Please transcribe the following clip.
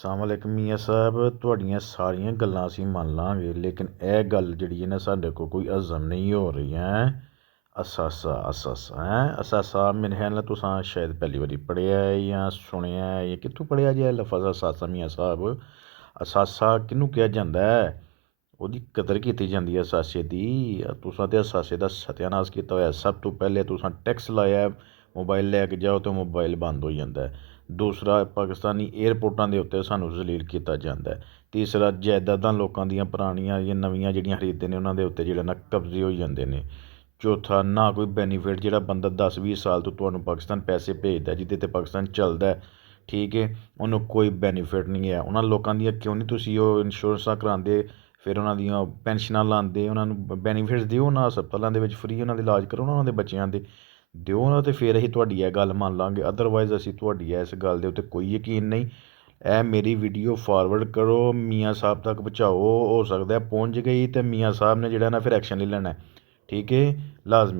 ਸਲਾਮੁਅਲੈਕੁਮ ਮੀਆਂ ਸਾਹਿਬ, ਤੁਹਾਡੀਆਂ ਸਾਰੀਆਂ ਗੱਲਾਂ ਅਸੀਂ ਮੰਨ ਲਾਂਗੇ, ਲੇਕਿਨ ਇਹ ਗੱਲ ਜਿਹੜੀ ਹੈ ਨਾ ਸਾਡੇ ਕੋਲ ਕੋਈ ਹਜ਼ਮ ਨਹੀਂ ਹੋ ਰਹੀ ਹੈ। ਅਸਾਸਾ ਹੈ ਅਸਾਸਾ। ਮੇਰੇ ਖਿਆਲ ਨਾਲ ਤੁਸੀਂ ਸ਼ਾਇਦ ਪਹਿਲੀ ਵਾਰੀ ਪੜ੍ਹਿਆ ਹੈ ਜਾਂ ਸੁਣਿਆ ਹੈ, ਜਾਂ ਕਿੱਥੋਂ ਪੜ੍ਹਿਆ ਜੇ ਲਫ਼ਜ਼ ਅਸਾਸਾ ਮੀਆਂ ਸਾਹਿਬ? ਅਸਾਸਾ ਕਿਹਨੂੰ ਕਿਹਾ ਜਾਂਦਾ ਹੈ? ਉਹਦੀ ਕਦਰ ਕੀਤੀ ਜਾਂਦੀ ਹੈ ਅਸਾਸੇ ਦੀ। ਤੁਸੀਂ ਤਾਂ ਅਸਾਸੇ ਦਾ ਸਤਿਆਨਾਸ਼ ਕੀਤਾ ਹੋਇਆ। ਸਭ ਤੋਂ ਪਹਿਲੇ ਤੁਸੀਂ ਟੈਕਸ ਲਾਇਆ, ਮੋਬਾਈਲ ਲੈ ਕੇ ਜਾਓ ਤਾਂ ਮੋਬਾਈਲ ਬੰਦ ਹੋ ਜਾਂਦਾ ਹੈ। ਦੂਸਰਾ, ਪਾਕਿਸਤਾਨੀ ਏਅਰਪੋਰਟਾਂ ਦੇ ਉੱਤੇ ਸਾਨੂੰ ਜ਼ਲੀਲ ਕੀਤਾ ਜਾਂਦਾ ਹੈ। ਤੀਸਰਾ, ਜਾਇਦਾਦਾਂ ਲੋਕਾਂ ਦੀਆਂ ਪੁਰਾਣੀਆਂ ਜਾਂ ਨਵੀਆਂ ਜਿਹੜੀਆਂ ਖਰੀਦਦੇ ਨੇ ਉਹਨਾਂ ਦੇ ਉੱਤੇ ਜਿਹੜਾ ਨਾ ਕਬਜ਼ੇ ਹੋ ਜਾਂਦੇ ਨੇ। ਚੌਥਾ, ਨਾ ਕੋਈ ਬੈਨੀਫਿਟ। ਜਿਹੜਾ ਬੰਦਾ 10-20 ਸਾਲ ਤੋਂ ਤੁਹਾਨੂੰ ਪਾਕਿਸਤਾਨ ਪੈਸੇ ਭੇਜਦਾ, ਜਿਹਦੇ 'ਤੇ ਪਾਕਿਸਤਾਨ ਚੱਲਦਾ, ਠੀਕ ਹੈ, ਉਹਨੂੰ ਕੋਈ ਬੈਨੀਫਿਟ ਨਹੀਂ ਹੈ। ਉਹਨਾਂ ਲੋਕਾਂ ਦੀਆਂ ਕਿਉਂ ਨਹੀਂ ਤੁਸੀਂ ਉਹ ਇੰਸ਼ੋਰੈਂਸਾਂ ਕਰਾਉਂਦੇ, ਫਿਰ ਉਹਨਾਂ ਦੀਆਂ ਪੈਨਸ਼ਨਾਂ ਲਾਉਂਦੇ, ਉਹਨਾਂ ਨੂੰ ਬੈਨੀਫਿਟਸ ਦਿਓ, ਉਹਨਾਂ ਹਸਪਤਾਲਾਂ ਦੇ ਵਿੱਚ ਫਰੀ ਉਹਨਾਂ ਦੇ ਇਲਾਜ ਕਰੋ, ਉਹਨਾਂ ਦੇ ਬੱਚਿਆਂ ਦੇ ਦਿਓ ਨਾ, ਅਤੇ ਫਿਰ ਅਸੀਂ ਤੁਹਾਡੀ ਇਹ ਗੱਲ ਮੰਨ ਲਾਂਗੇ। ਅਦਰਵਾਈਜ਼ ਅਸੀਂ ਤੁਹਾਡੀ ਇਸ ਗੱਲ ਦੇ ਉੱਤੇ ਕੋਈ ਯਕੀਨ ਨਹੀਂ। ਇਹ ਮੇਰੀ ਵੀਡੀਓ ਫਾਰਵਰਡ ਕਰੋ, ਮੀਆਂ ਸਾਹਿਬ ਤੱਕ ਪਹੁੰਚਾਓ। ਹੋ ਸਕਦਾ ਪਹੁੰਚ ਗਈ ਅਤੇ ਮੀਆਂ ਸਾਹਿਬ ਨੇ ਜਿਹੜਾ ਨਾ ਫਿਰ ਐਕਸ਼ਨ ਲੈ ਲੈਣਾ, ਠੀਕ ਹੈ, ਲਾਜ਼ਮੀ।